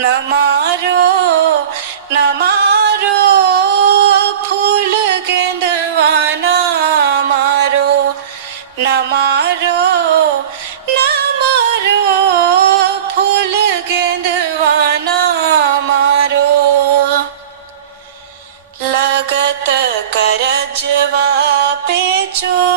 न मारो न मारो फूल गेंदवाना मारो न मारो न मारो फूल गेंदवाना मारो लगत करजवा पे चो